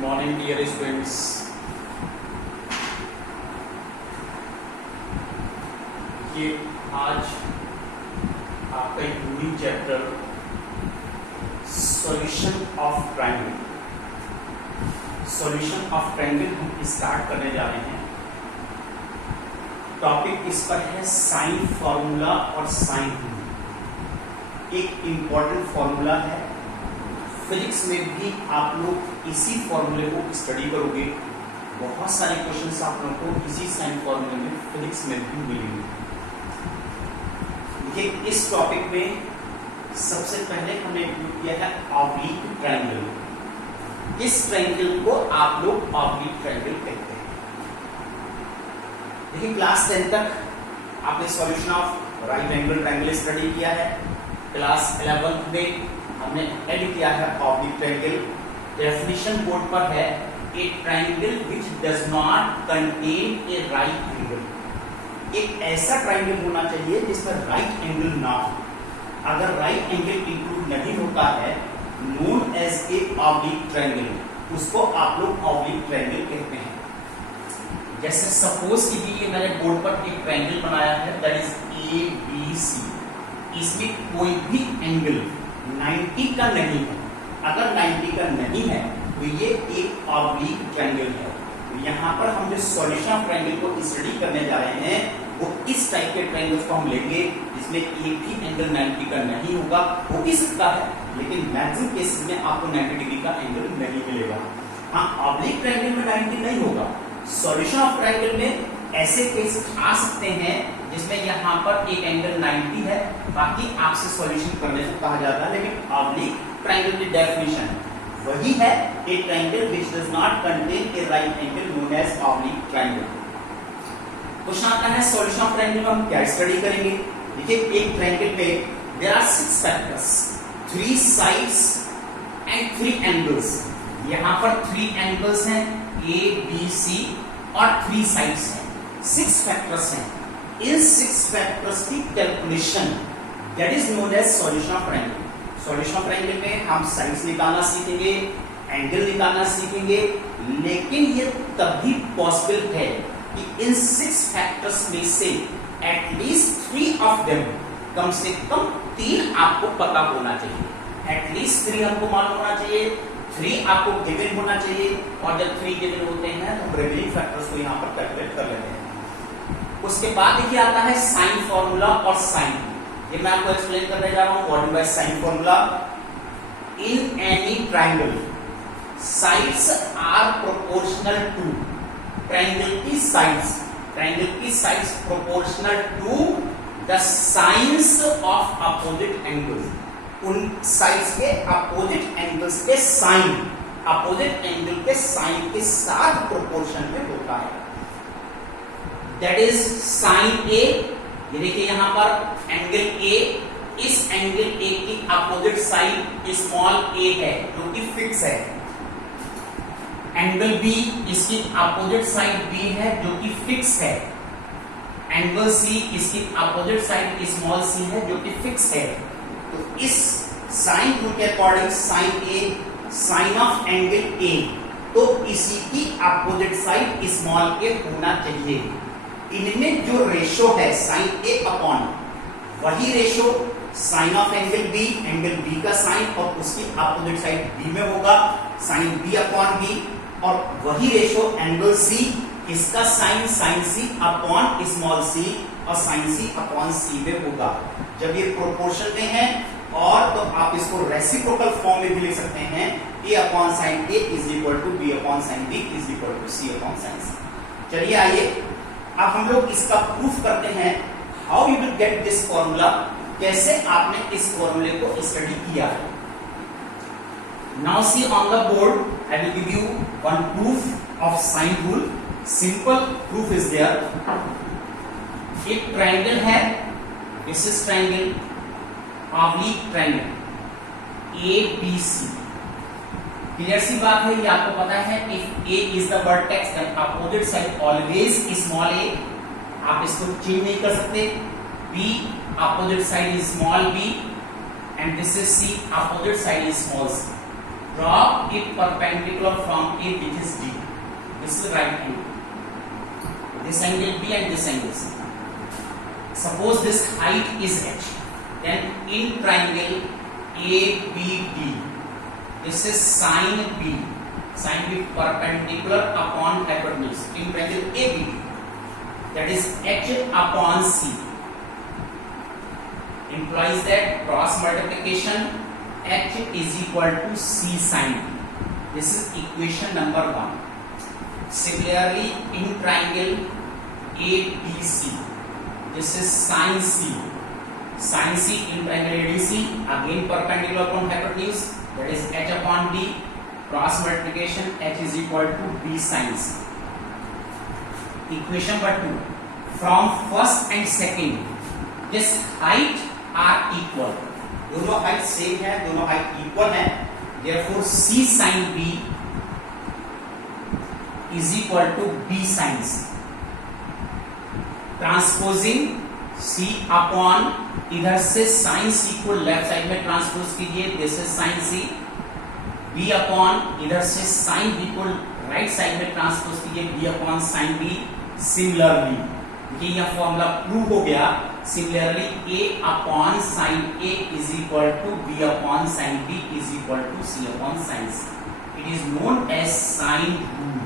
Morning dear students. ये आज आपका एक new chapter solution of triangle हम स्टार्ट करने जा रहे हैं। टॉपिक इस पर है साइन फॉर्मूला और साइन रूल। एक इंपॉर्टेंट फॉर्मूला है, फिजिक्स में भी आप लोग इसी फॉर्मूले को स्टडी करोगे। बहुत सारे क्वेश्चंस आप लोगों को इसी साइन फॉर्मूले में फिजिक्स में भी मिलेंगे। देखिए, इस टॉपिक में सबसे पहले हमने उपयोग किया है ऑब्लिक ट्रायंगल। इस ट्रायंगल को आप लोग ऑब्लिक ट्रायंगल कहते हैं। देखिए, क्लास 10 तक आपने solution of right angle triangle study किया है। क्लास 11 में हमने ऐड किया है ऑब्लिक ट्रायंगल। डेफिनेशन बोर्ड पर है, a triangle which does not contain a right angle. एक ऐसा ट्रायंगल होना चाहिए जिसमें राइट एंगल ना हो। अगर राइट एंगल इंक्लूड नहीं होता है, known as a oblique triangle, उसको आप लोग ऑब्लिक ट्रायंगल कहते हैं। जैसे सपोज कीजिए मैंने बोर्ड पर एक ट्रायंगल बनाया है, that is A B C. इसमें कोई भी एंगल 90 का नहीं है। अगर 90 का नहीं है तो ये एक ऑब्लिक ट्रायंगल है। तो यहाँ पर हम जो सॉल्यूशन ऑफ ट्रायंगल को स्टडी करने जा रहे हैं, वो इस टाइप के ट्रायंगल्स को हम लेंगे जिसमें एक भी एंगल 90 का नहीं होगा। हो भी सकता है, लेकिन मैक्सिमम केसेस में आपको 90 डिग्री का एंगल नहीं मिलेगा। हाँ, ऑब्लिक ट्रायंगल में 90 नहीं होगा। सॉल्यूशन ऑफ ट्रायंगल में ऐसे केस आ सकते हैं जिसमें यहाँ पर एक एंगल 90 है, बाकी आपसे सॉल्यूशन करने को कहा जाता है। लेकिन ऑब्लिक ट्रायंगल की डेफिनेशन वही है, a triangle which does not contain a right angle known as oblique triangle. Question आता है सॉल्यूशन ऑफ ट्रायंगल में हम क्या स्टडी करेंगे। देखिए, एक ट्रायंगल में there are 6 factors, 3 sides and 3 angles. यहाँ पर 3 एंगल्स हैं, ए बी सी, और 3 साइड्स हैं। 6 फैक्टर्स हैं। इन 6 फैक्टर्स की calculation that is known as solution of triangle. Solution of triangle में हम साइड्स निकालना सीखेंगे, एंगल निकालना सीखेंगे, लेकिन ये तभी पॉसिबल है कि इन 6 फैक्टर्स में से एटलीस्ट 3 ऑफ देम, कम से कम 3 आपको पता होना चाहिए। एटलीस्ट 3 आपको मालूम होना चाहिए, 3 आपको गिवन होना चाहिए। और जब 3 गिवन होते हैं तो हम रिमेनिंग फैक्टर्स को यहाँ पर कैलकुलेट कर लेते हैं। उसके बाद देखिए आता है साइन फॉर्मूला और साइन। ये मैं आपको एक्सप्लेन करने जा रहा हूं। What is by sine formula. In any triangle sides are proportional to, triangle की sides proportional to the sines of opposite angles. उन साइड्स के अपोजिट एंगल्स के साइन, अपोजिट एंगल के साइन के साथ प्रोपोर्शन में होता है। That is sine A. ये देखिए यहाँ पर एंगल ए, इस एंगल ए की अपोजिट साइड स्मॉल ए है जो कि फिक्स है। एंगल बी, इसकी अपोजिट साइड बी है जो कि फिक्स है। एंगल सी, इसकी अपोजिट साइड स्मॉल सी है जो कि फिक्स है। तो इस साइन रूल के according sine A, sine of angle A, तो इसी की अपोजिट साइड स्मॉल ए होना चाहिए। इनमें जो रेशो है साइन ए अपॉन, वही ratio sine of angle B का साइन और उसकी अपोजिट साइड बी में होगा, साइन बी अपॉन बी। और वही रेशो एंगल सी, इसका साइन साइन सी अपॉन स्मॉल सी और साइन सी अपॉन सी में होगा। जब ये प्रोपोर्शन में है, और तो आप इसको रेसिप्रोकल फॉर्म में भी लिख सकते हैं, A upon sine A is equal to B upon sine B is equal to C upon sine C. चलिए आइए अब हम लोग इसका प्रूफ करते हैं। How you will get this formula, कैसे आपने इस फॉर्मूले को स्टडी किया है। Now see on the board, I will give you one proof of sine rule. Simple proof is there. एक ट्रायंगल है, this is triangle, oblique triangle A B C. Clear सी बात है, ये आपको पता है। If A is the vertex then opposite side always small A. आप इसको चेंज नहीं कर सकते। B opposite side is small B and this is C, opposite side is small C. Draw it perpendicular from A, which is D. This is right angle. This angle B and this angle C. Suppose this height is H. Then in triangle ABD, this is sine B. Sine B perpendicular upon hypotenuse. In triangle ABD, that is H upon C. Implies that cross multiplication H is equal to C sine B. This is equation number 1. Similarly, in triangle ADC, this is sine C. Sine C in triangle ADC, again perpendicular upon hypotenuse, that is H upon D. Cross multiplication H is equal to B sine C. Equation number 2. From first and second, this height are equal. दोनों height same है, दोनों height equal है. Therefore, C sin B is equal to B sin C. Transposing C upon इधर से sin C को left side में transpose कीजिए, this is sin C. B upon इधर से sin B को राइट साइड में ट्रांसपोज कीजिए, B upon sin B. Similarly ये यह फॉर्मूला प्रूव हो गया. Similarly A upon sin A is equal to B upon sin B is equal to C upon sin C. It is known as sine rule.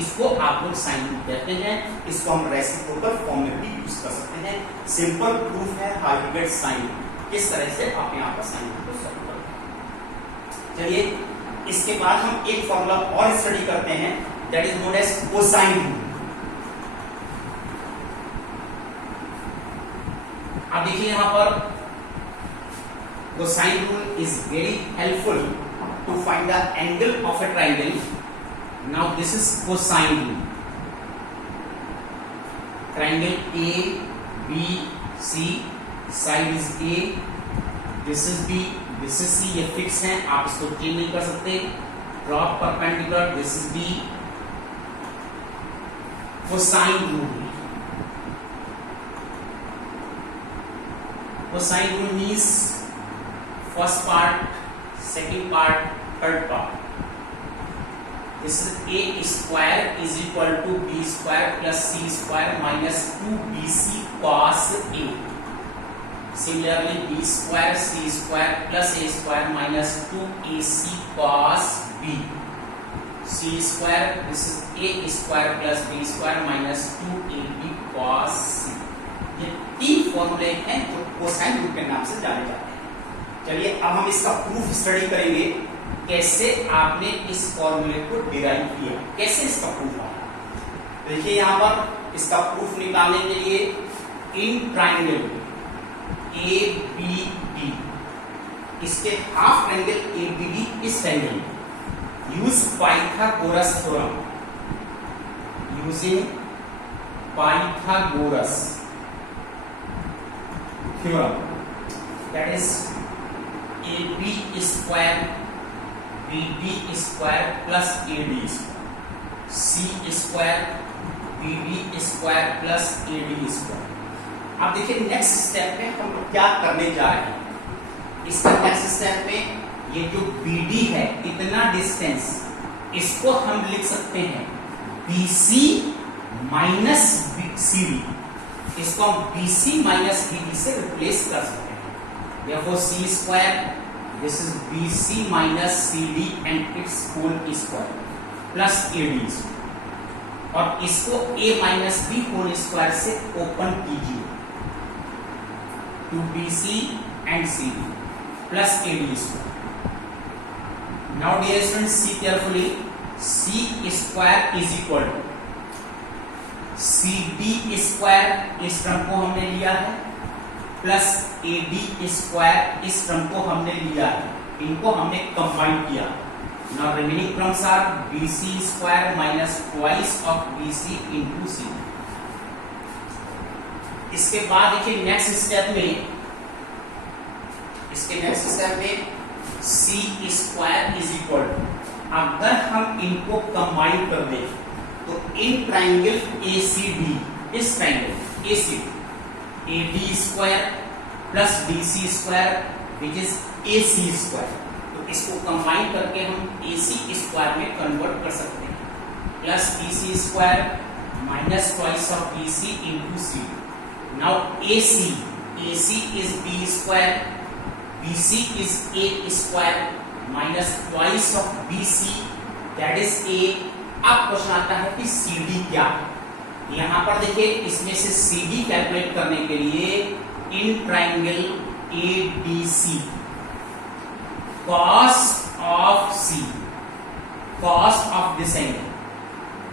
इसको आप लोग sine rule कहते हैं. इसको हम रेसिप्रोकल फॉर्म में भी यूज कर सकते हैं. सिंपल प्रूफ है हाउ यू गेट साइन. किस तरह से आप यहाँ पर साइन रूल को सॉल्व करते हैं. चलिए इसके बाद हम एक फॉर्मूला और स्टडी करते हैं, that is known as cosine rule. अब देखिए यहां पर cosine rule is very helpful to find the angle of a triangle. Now this is cosine rule. Triangle A B C, side is A, this is B, this is C. ये fix है, आप इसको change नहीं कर सकते. Draw perpendicular, this is B. Cosine rule. Cosine rule means first part, second part, third part. This is a square is equal to b square plus c square minus 2bc cos a. Similarly, b square c square plus a square minus 2ac cos b. C square, this is a square plus b square minus 2ab cos c. ये तीन फॉर्मूले हैं जो cosine rule के नाम से जाने जाते हैं. चलिए अब हम इसका प्रूफ स्टडी करेंगे, कैसे आपने इस फॉर्मूले को डिराइव किया, कैसे इसका प्रूफ आया. देखिए यहां पर इसका प्रूफ निकालने के लिए इन ट्राइंगल ABD, इसके हाफ ट्राइंगल ABD इस triangle use Pythagoras theorem. Using Pythagoras theorem, that is AB square BD square plus AD square, C square BD square plus AD square. अब देखिए नेक्स्ट स्टेप में हम लोग क्या करने जा रहे हैं. इसका नेक्स्ट स्टेप में ये जो BD है, इतना डिस्टेंस, इसको हम लिख सकते हैं BC माइनस CD. इसको हम BC माइनस BD से रिप्लेस कर सकते हैं. Therefore C square, this is BC minus CD and its whole square plus AD square. और इसको A minus B whole square से ओपन कीजिए to BC and CD plus AD square. Now dear students, see carefully. C square is equal to CD square, इस term को हमने लिया है, plus AD square, इस टर्म को हमने लिया है. इनको हमने कंबाइन किया. Now remaining terms are BC square minus twice of BC into C. इसके बाद देखिए नेक्स्ट स्टेप में C square is equal to, अगर हम इनको कंबाइन कर दें तो इन ट्राइंगल ACD, इस triangle ACD, AD square plus BC square which is AC square. तो इसको कंबाइन करके हम AC स्क्वायर में कन्वर्ट कर सकते हैं, plus BC square minus twice of BC into C। Now AC is B square, BC is A square minus twice of BC that is A। अब question आता है कि CD क्या है। यहां पर देखिए, इसमें से CD कैलकुलेट करने के लिए in triangle ABC cos of C, cos of this angle,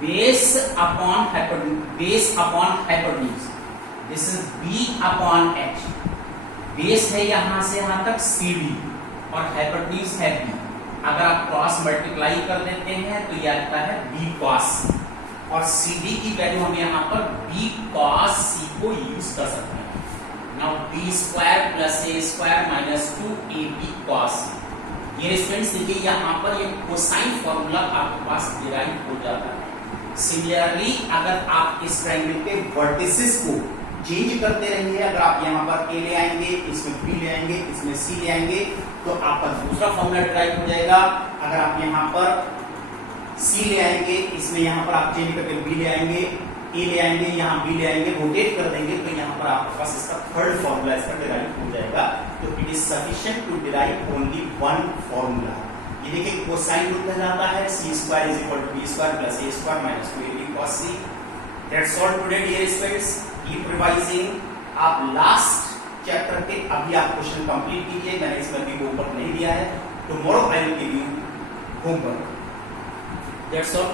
base upon hypotenuse, this is B upon H। Base है यहां से यहां तक CD और हाइपोटेन्यूज है B। अगर आप क्रॉस मल्टीप्लाई कर देते हैं तो यह आता है B cos, और CD की वैल्यू हम यहां पर B cos C को यूज कर सकते हैं। Now B square plus A square minus 2AB cos C। ये स्टूडेंट्स देखिए, यहां पर ये कोसाइन फॉर्मूला आपके पास डिराइव हो जाता है। सिमिलरली अगर आप इस ट्रायंगल के वर्टिसेस को चेंज करते रहेंगे, अगर आप यहाँ पर A ले आएंगे, इसमें B ले आएंगे, इसमें C ले आएंगे, तो आपका दूसरा फॉर्मूला डिराइव हो जाएगा। अगर आप यहाँ पर C ले आएंगे, इसमें यहाँ पर आप चेंज करके B ले आएंगे, A ले आएंगे, यहाँ B ले आएंगे, रोटेट कर देंगे, तो यहाँ पर आपके पास इसका थर्ड फॉर्मूला इसका डिराइव हो जाएगा। तो it is sufficient to derive only one formula. ये देखिए, कोसाइन रूल कहलाता है C square is equal to B square plus A square minus 2AB cos C। That's all today dear students. Keep revising. आप last chapter के अभी आप question complete कीजिए, मैंने इसमें भी होमवर्क नहीं दिया है। Tomorrow I will give you homework. That's all.